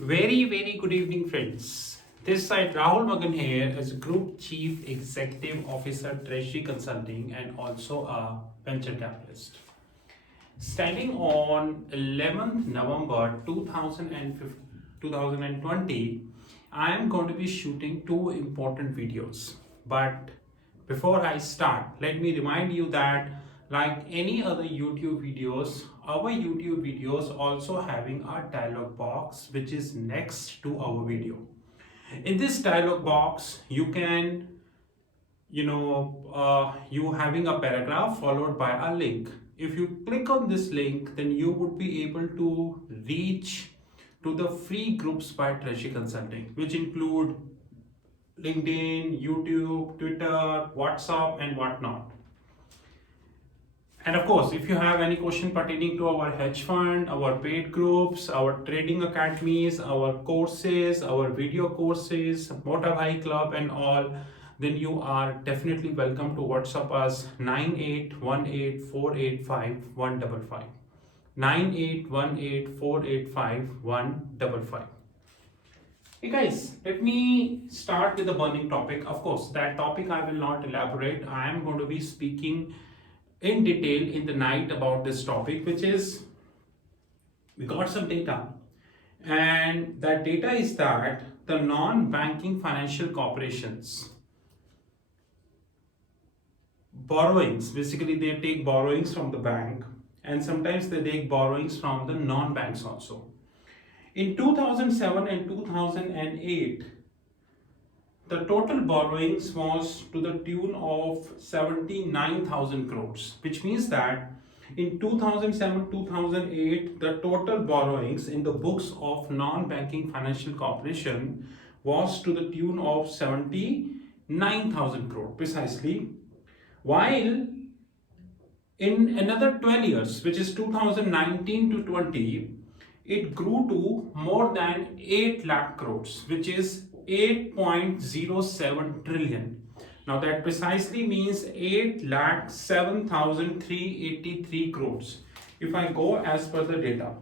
Very good evening, friends. This side Rahul Magan here as a Group Chief Executive Officer, Treasury Consulting, and also a venture capitalist. Standing on 11th November 2020, I am going to be shooting two important videos. But before I start, let me remind you that like any other YouTube videos, our YouTube videos also having a dialog box which is next to our video. In this dialog box, you can, you having a paragraph followed by a link. If you click on this link, then you would be able to reach to the free groups by Treasury Consulting, which include LinkedIn, YouTube, Twitter, WhatsApp, and whatnot. And of course, if you have any question pertaining to our hedge fund, our paid groups, our trading academies, our courses, our video courses, Motor High Club and all, then you are definitely welcome to WhatsApp us 9818485155. 9818485155. Hey guys, let me start with the burning topic. Of course, that topic I will not elaborate. I am going to be speaking in detail in the night about this topic, which is we got some data, and that data is that the non-banking financial corporations borrowings, basically they take borrowings from the bank and sometimes they take borrowings from the non-banks also. In 2007 and 2008, the total borrowings was to the tune of 79,000 crores, which means that in 2007-2008, the total borrowings in the books of non-banking financial corporation was to the tune of 79,000 crore precisely, while in another 12 years, which is 2019 to 20, it grew to more than 8 lakh crores, which is 8.07 trillion. Now that precisely means 8,07,383 crores if I go as per the data.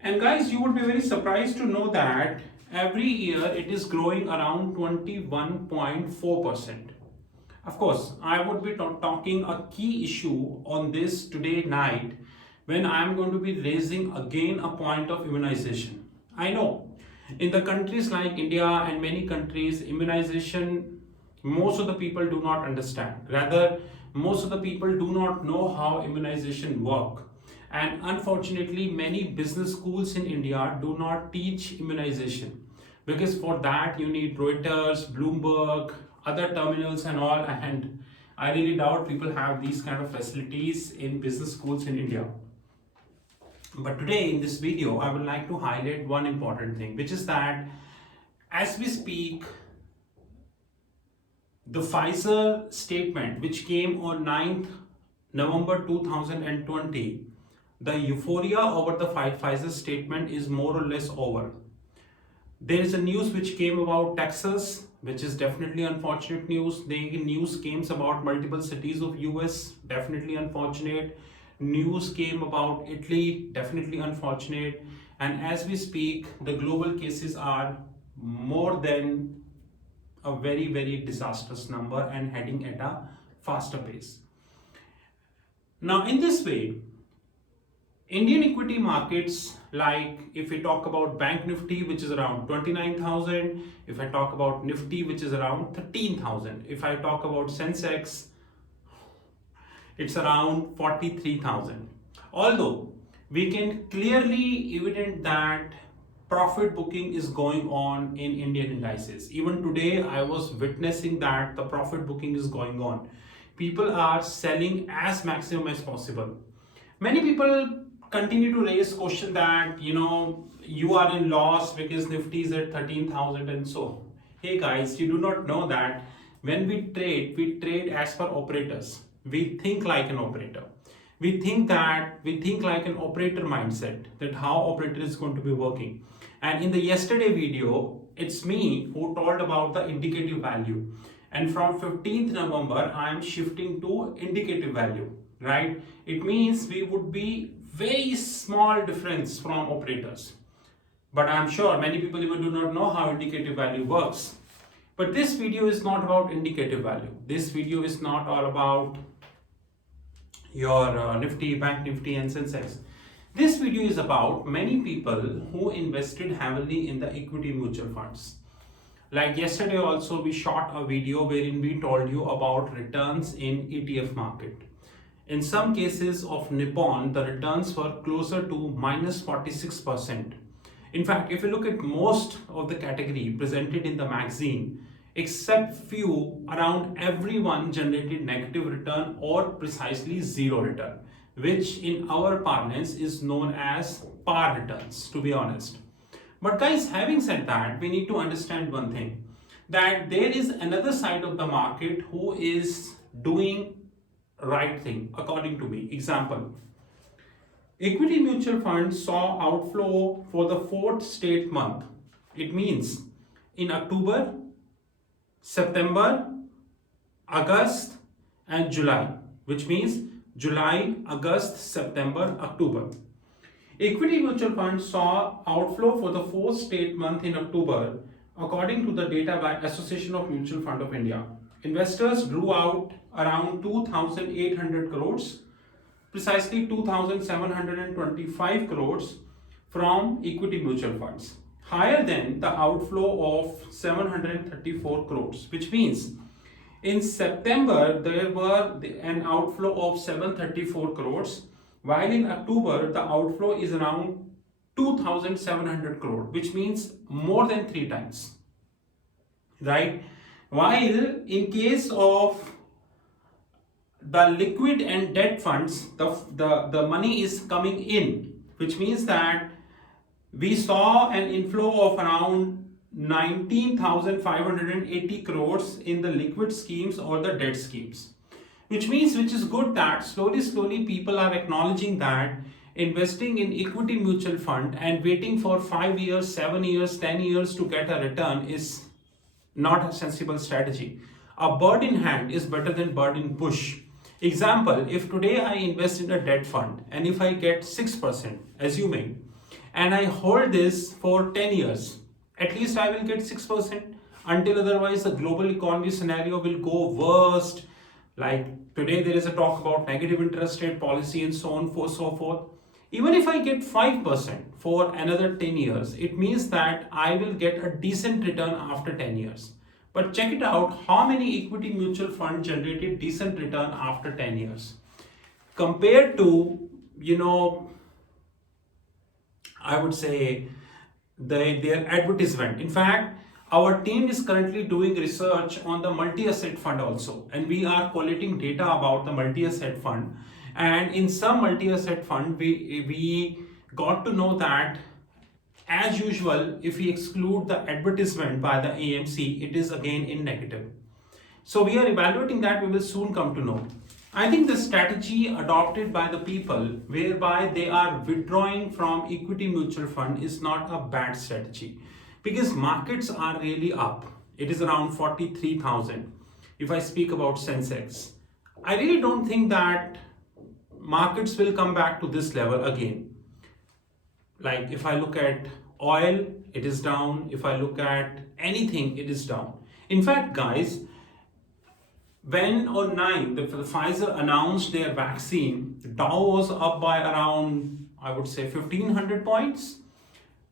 And guys, you would be very surprised to know that every year it is growing around 21.4%. Of course, I would be talking a key issue on this today night when I am going to be raising again a point of immunization. I know in the countries like India and many countries, immunization, most of the people do not understand. Rather, most of the people do not know how immunization work. And unfortunately, many business schools in India do not teach immunization, because for that you need Reuters, Bloomberg, other terminals and all. And I really doubt people have these kind of facilities in business schools in India. But today in this video, I would like to highlight one important thing, which is that as we speak, the Pfizer statement, which came on 9th November 2020, the euphoria over the Pfizer statement is more or less over. There is a news which came about Texas, which is definitely unfortunate news. The news came about multiple cities of US, definitely unfortunate. News came about Italy, definitely unfortunate. And as we speak, the global cases are more than a very disastrous number and heading at a faster pace. Now, in this way, Indian equity markets, like if we talk about Bank Nifty, which is around 29,000, if I talk about Nifty, which is around 13,000, if I talk about Sensex, it's around 43,000. Although we can clearly evident that profit booking is going on in Indian indices. Even today, I was witnessing that the profit booking is going on. People are selling as maximum as possible. Many people continue to raise question that, you are in loss because Nifty is at 13,000 and so. Hey guys, you do not know that when we trade as per operators. We think like an operator. We think like an operator mindset, that how operator is going to be working. And in the yesterday video, it's me who told about the indicative value. And from 15th November, I am shifting to indicative value, right? It means we would be very small difference from operators. but I'm sure many people even do not know how indicative value works. But this video is not about indicative value. This video is not all about your Nifty, Bank Nifty and Sensex. This video is about many people who invested heavily in the equity mutual funds. Like yesterday also we shot a video wherein we told you about returns in ETF market. In some cases of Nippon, the returns were closer to minus 46%. In fact, if you look at most of the category presented in the magazine, except few, around everyone generated negative return or precisely zero return, which in our parlance is known as par returns, to be honest. But guys, having said that, we need to understand one thing, that there is another side of the market who is doing right thing according to me. Example, equity mutual funds saw outflow for the fourth straight month. It means in October, September, August and July, which means July, August, September, October. Equity mutual funds saw outflow for the fourth straight month in October, according to the data by Association of Mutual Fund of India. Investors drew out around 2,800 crores, precisely 2,725 crores from equity mutual funds, higher than the outflow of 734 crores, which means in September there were an outflow of 734 crores, while in October the outflow is around 2,700 crore, which means more than 3 times, right? While in case of the liquid and debt funds, the money is coming in, which means that we saw an inflow of around 19,580 crores in the liquid schemes or the debt schemes, which is good that slowly people are acknowledging that investing in equity mutual fund and waiting for 5 years, 7 years, 10 years to get a return is not a sensible strategy. A bird in hand is better than bird in bush. Example, if today I invest in a debt fund and if I get 6%, assuming, and I hold this for 10 years, at least I will get 6%, until otherwise the global economy scenario will go worst. Like today there is a talk about negative interest rate policy and so on so forth. Even if I get 5% for another 10 years, it means that I will get a decent return after 10 years. But check it out, how many equity mutual funds generated decent return after 10 years? Compared to, I would say their advertisement. In fact, our team is currently doing research on the multi-asset fund also, and we are collating data about the multi-asset fund. And in some multi-asset fund, we got to know that, as usual, if we exclude the advertisement by the AMC, it is again in negative. So we are evaluating that, we will soon come to know. I think the strategy adopted by the people whereby they are withdrawing from equity mutual fund is not a bad strategy, because markets are really up. It is around 43,000. If I speak about Sensex, I really don't think that markets will come back to this level again. Like if I look at oil, it is down. If I look at anything, it is down. In fact, guys, when on 9th, the Pfizer announced their vaccine, the Dow was up by around, I would say, 1,500 points.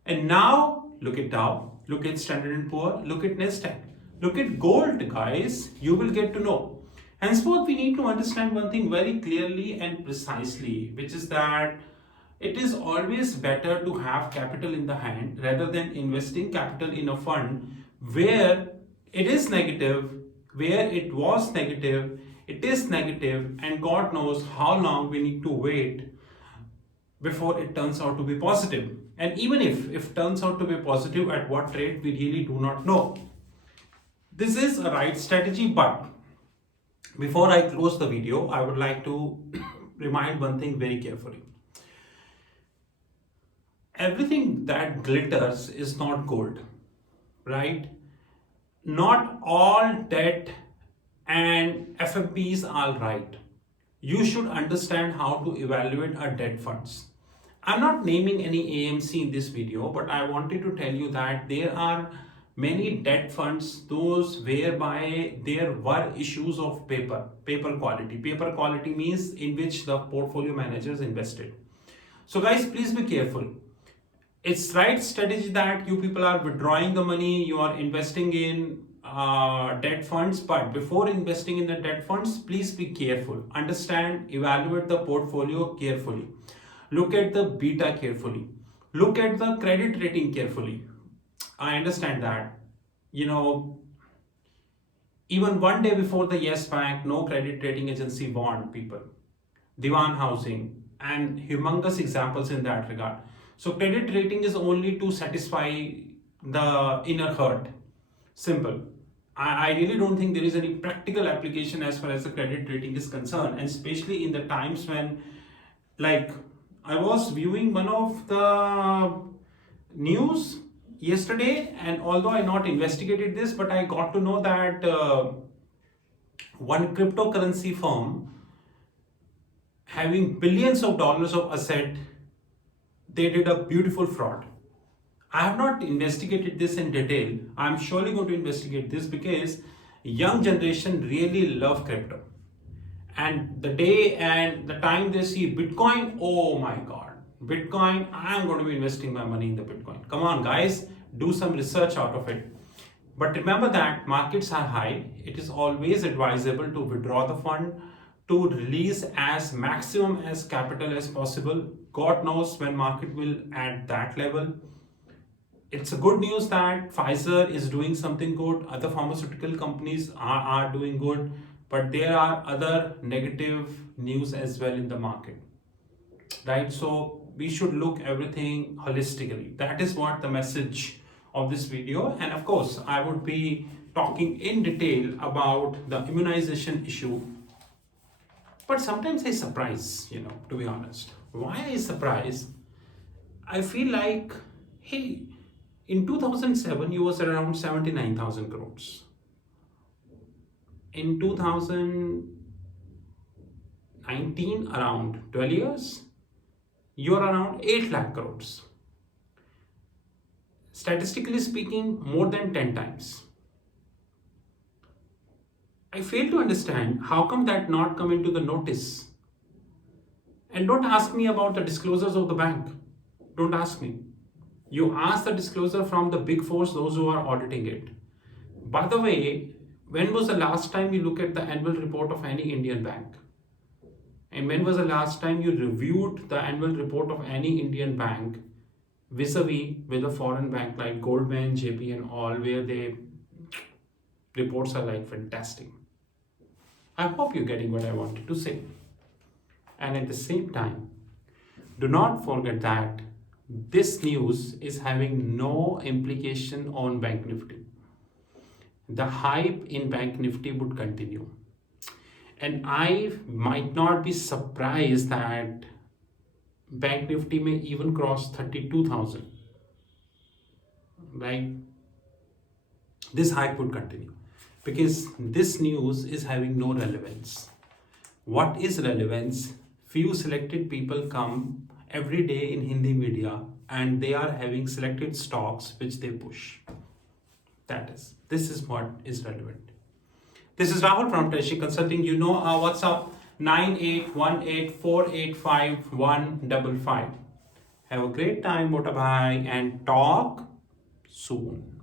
And now, look at Dow, look at Standard & Poor, look at Nasdaq, look at gold, guys. You will get to know. Henceforth, we need to understand one thing very clearly and precisely, which is that it is always better to have capital in the hand rather than investing capital in a fund where it is negative, where it was negative, it is negative, and God knows how long we need to wait before it turns out to be positive. And even if it turns out to be positive, at what rate, we really do not know. This is a right strategy, but before I close the video, I would like to remind one thing very carefully. Everything that glitters is not gold, right? Not all debt and FFBs are right. You should understand how to evaluate a debt funds. I'm not naming any AMC in this video, but I wanted to tell you that there are many debt funds, those whereby there were issues of paper quality. Paper quality means in which the portfolio managers invested. So guys, please be careful. It's right strategy that you people are withdrawing the money, you are investing in debt funds, but before investing in the debt funds, please be careful. Understand, evaluate the portfolio carefully. Look at the beta carefully. Look at the credit rating carefully. I understand that, you know, even one day before the Yes Bank, no credit rating agency warned people. Diwan Housing, and humongous examples in that regard. So credit rating is only to satisfy the inner hurt. Simple. I really don't think there is any practical application as far as the credit rating is concerned, and especially in the times when, like, I was viewing one of the news yesterday, and although I not investigated this, but I got to know that one cryptocurrency firm having billions of dollars of asset, they did a beautiful fraud. I have not investigated this in detail. I'm surely going to investigate this because young generation really love crypto. And the day and the time they see Bitcoin, oh my God, Bitcoin, I'm going to be investing my money in the Bitcoin. Come on, guys, do some research out of it. But remember that markets are high. It is always advisable to withdraw the fund, to release as maximum as capital as possible. God knows when market will at that level. It's a good news that Pfizer is doing something good. Other pharmaceutical companies are doing good, but there are other negative news as well in the market, right? So we should look everything holistically. That is what the message of this video. And of course, I would be talking in detail about the immunization issue. But sometimes I surprise, to be honest. Why I surprise? I feel like, hey, in 2007, you was around 79,000 crores. In 2019, around 12 years, you are around 8 lakh crores. Statistically speaking, more than 10 times. I fail to understand how come that not come into the notice. And don't ask me about the disclosures of the bank. Don't ask me. You ask the disclosure from the big fours, those who are auditing it. By the way, when was the last time you look at the annual report of any Indian bank? And when was the last time you reviewed the annual report of any Indian bank vis-a-vis with a foreign bank like Goldman, JP and all, where they reports are like fantastic. I hope you're getting what I wanted to say. And at the same time, do not forget that this news is having no implication on Bank Nifty. The hype in Bank Nifty would continue. And I might not be surprised that Bank Nifty may even cross 32,000. Right? This hype would continue because this news is having no relevance. What is relevance? Few selected people come every day in Hindi media and they are having selected stocks which they push. This is what is relevant. This is Rahul from Treasury Consulting. You know our WhatsApp 9818485155. Have a great time, Motabhai, and talk soon.